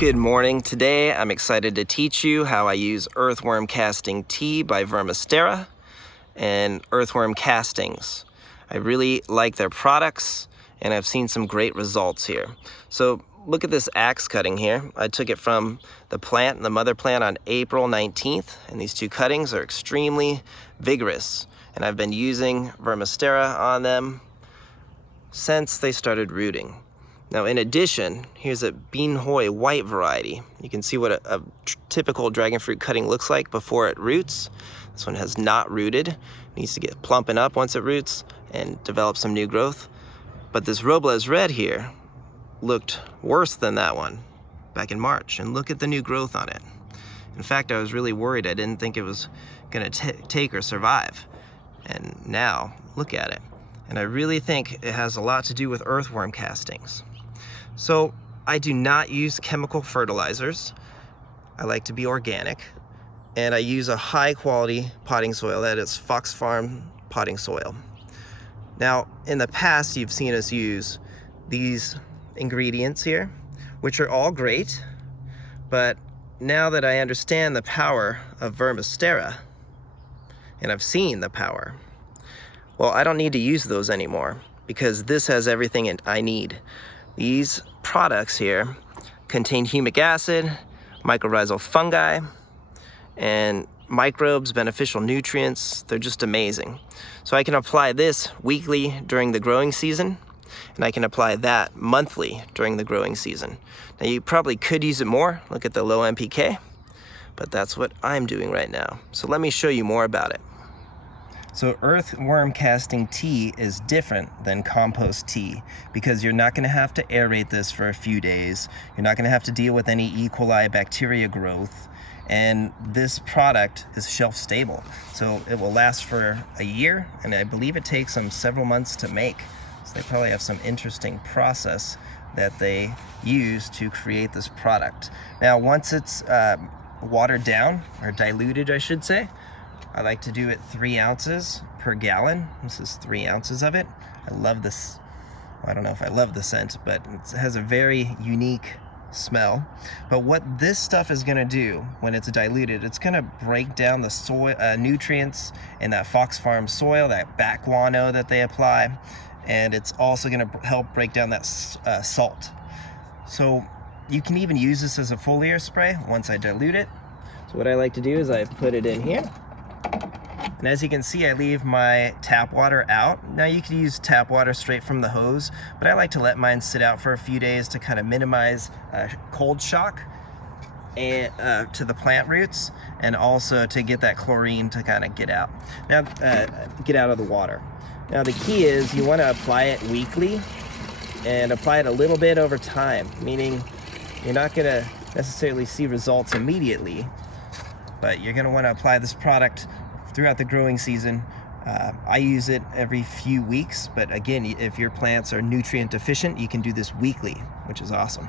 Good morning. Today I'm excited to teach you how I use Earthworm Casting Tea by VermisTerra and Earthworm Castings. I really like their products and I've seen some great results here. So look at this axe cutting here. I took it from the plant, the mother plant, on April 19th, and these two cuttings are extremely vigorous, and I've been using VermisTerra on them since they started rooting. Now, in addition, here's a Bean Hoy white variety. You can see what a typical dragon fruit cutting looks like before it roots. This one has not rooted. It needs to get plumping up once it roots and develop some new growth. But this Robles Red here looked worse than that one back in March, and look at the new growth on it. In fact, I was really worried. I didn't think it was gonna take or survive. And now, look at it. And I really think it has a lot to do with earthworm castings. So I do not use chemical fertilizers. I like to be organic, and I use a high quality potting soil, that is Fox Farm potting soil. Now, in the past, you've seen us use these ingredients here, which are all great, but now that I understand the power of VermisTerra, and I've seen the power, well, I don't need to use those anymore, because this has everything I need. These products here contain humic acid, mycorrhizal fungi, and microbes, beneficial nutrients. They're just amazing. So I can apply this weekly during the growing season, and I can apply that monthly during the growing season. Now, you probably could use it more. Look at the low NPK, but that's what I'm doing right now. So let me show you more about it. So earthworm casting tea is different than compost tea because you're not going to have to aerate this for a few days. You're not going to have to deal with any E. coli bacteria growth. And this product is shelf stable. So it will last for a year, and I believe it takes them several months to make. So they probably have some interesting process that they use to create this product. Now, once it's watered down, or diluted, I should say, I like to do it 3 ounces per gallon. This is 3 ounces of it. I love this. I don't know if I love the scent, but it has a very unique smell. But what this stuff is gonna do when it's diluted, it's gonna break down the soil nutrients in that Fox Farm soil, that back guano that they apply, and it's also gonna help break down that salt. So you can even use this as a foliar spray once I dilute it. So what I like to do is I put it in here. And as you can see, I leave my tap water out. Now, you can use tap water straight from the hose, but I like to let mine sit out for a few days to kind of minimize cold shock and, to the plant roots, and also to get that chlorine to kind of get out. Now, get out of the water. Now, the key is you want to apply it weekly and apply it a little bit over time, meaning you're not going to necessarily see results immediately, but you're going to want to apply this product throughout the growing season. I use it every few weeks, but again, if your plants are nutrient deficient, you can do this weekly, which is awesome.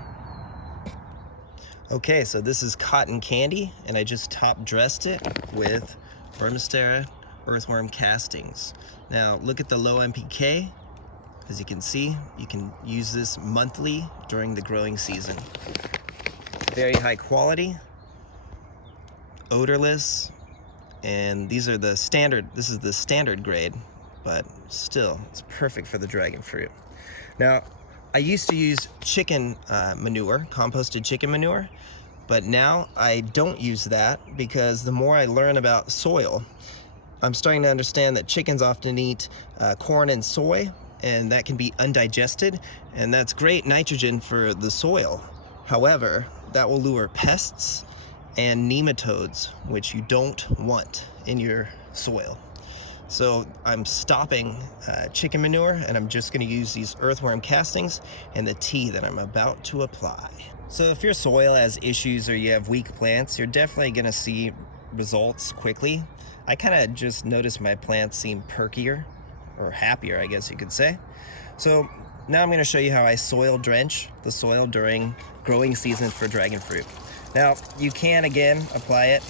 Okay, so this is cotton candy, and I just top dressed it with VermisTerra earthworm castings. Now, look at the low NPK. As you can see, you can use this monthly during the growing season. Very high quality, odorless, and these are the standard, this is the standard grade, but still, it's perfect for the dragon fruit. Now, I used to use chicken manure, composted chicken manure, but now I don't use that because the more I learn about soil, I'm starting to understand that chickens often eat corn and soy, and that can be undigested, and that's great nitrogen for the soil. However, that will lure pests and nematodes, which you don't want in your soil. So I'm stopping chicken manure, and I'm just gonna use these earthworm castings and the tea that I'm about to apply. So if your soil has issues or you have weak plants, you're definitely gonna see results quickly. I kind of just noticed my plants seem perkier, or happier, I guess you could say. So now I'm gonna show you how I soil drench the soil during growing season for dragon fruit. Now, you can, again, apply it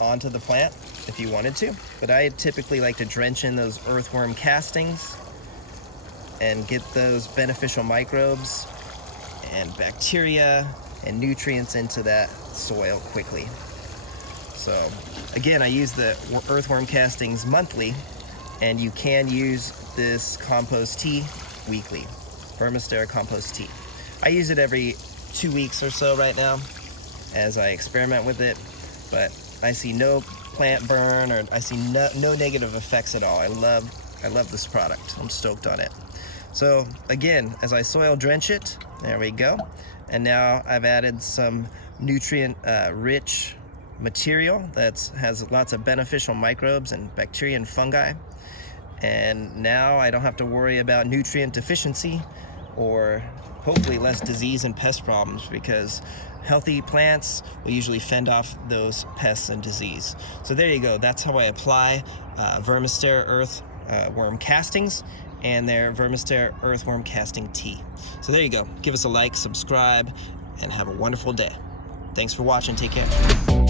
onto the plant if you wanted to, but I typically like to drench in those earthworm castings and get those beneficial microbes and bacteria and nutrients into that soil quickly. So again, I use the earthworm castings monthly, and you can use this compost tea weekly, VermisTerra compost tea. I use it every 2 weeks or so right now as I experiment with it, but I see no plant burn, or I see no negative effects at all. I love this product. I'm stoked on it. So again, as I soil drench it, there we go. And now I've added some nutrient rich material that has lots of beneficial microbes and bacteria and fungi. And now I don't have to worry about nutrient deficiency, or hopefully less disease and pest problems, because healthy plants will usually fend off those pests and disease. So there you go. That's how I apply VermisTerra earthworm castings and their VermisTerra earthworm casting tea. So there you go. Give us a like, subscribe, and have a wonderful day. Thanks for watching. Take care.